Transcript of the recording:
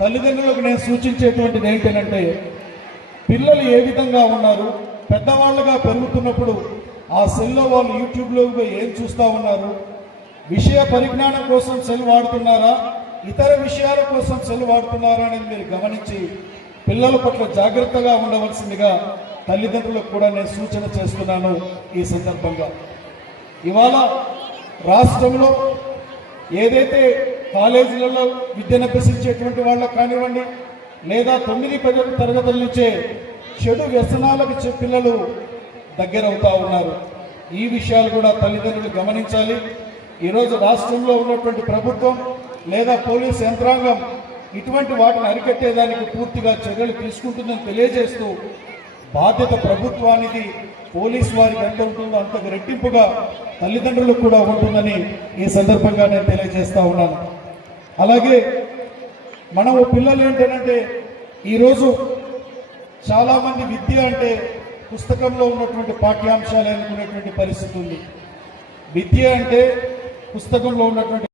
తల్లిదండ్రులకు నేను సూచించేటువంటిది ఏంటంటే, పిల్లలు ఏ విధంగా ఉన్నారు, పెద్దవాళ్ళుగా పెరుగుతున్నప్పుడు ఆ సెల్లో వాళ్ళు యూట్యూబ్లో ఏం చూస్తూ ఉన్నారు, విషయ పరిజ్ఞానం కోసం సెల్ వాడుతున్నారా, ఇతర విషయాల కోసం సెల్ వాడుతున్నారా అనేది మీరు గమనించి పిల్లల పట్ల జాగ్రత్తగా ఉండవలసిందిగా తల్లిదండ్రులకు కూడా నేను సూచన చేస్తున్నాను. ఈ సందర్భంగా ఇవాళ రాష్ట్రంలో ఏదైతే కాలేజీలలో విద్యను అభ్యసించేటువంటి వాళ్ళకు కానివ్వండి, లేదా 9-10 తరగతుల నుంచే చెడు వ్యసనాలకు పిల్లలు దగ్గరవుతూ ఉన్నారు. ఈ విషయాలు కూడా తల్లిదండ్రులు గమనించాలి. ఈరోజు రాష్ట్రంలో ఉన్నటువంటి ప్రభుత్వం లేదా పోలీస్ యంత్రాంగం ఇటువంటి వాటిని అరికట్టేదానికి పూర్తిగా చర్యలు తీసుకుంటుందని తెలియజేస్తూ, బాధ్యత ప్రభుత్వానికి, పోలీసు వారికి ఎంత ఉంటుందో అంతకు రెట్టింపుగా తల్లిదండ్రులకు కూడా ఉంటుందని ఈ సందర్భంగా నేను తెలియజేస్తూ ఉన్నాను. అలాగే మనం పిల్లలు ఏంటంటే, ఈరోజు చాలామంది విద్య అంటే పుస్తకంలో ఉన్నటువంటి పాఠ్యాంశాలు అనుకునేటువంటి పరిస్థితి ఉంది. విద్య అంటే పుస్తకంలో ఉన్నటువంటి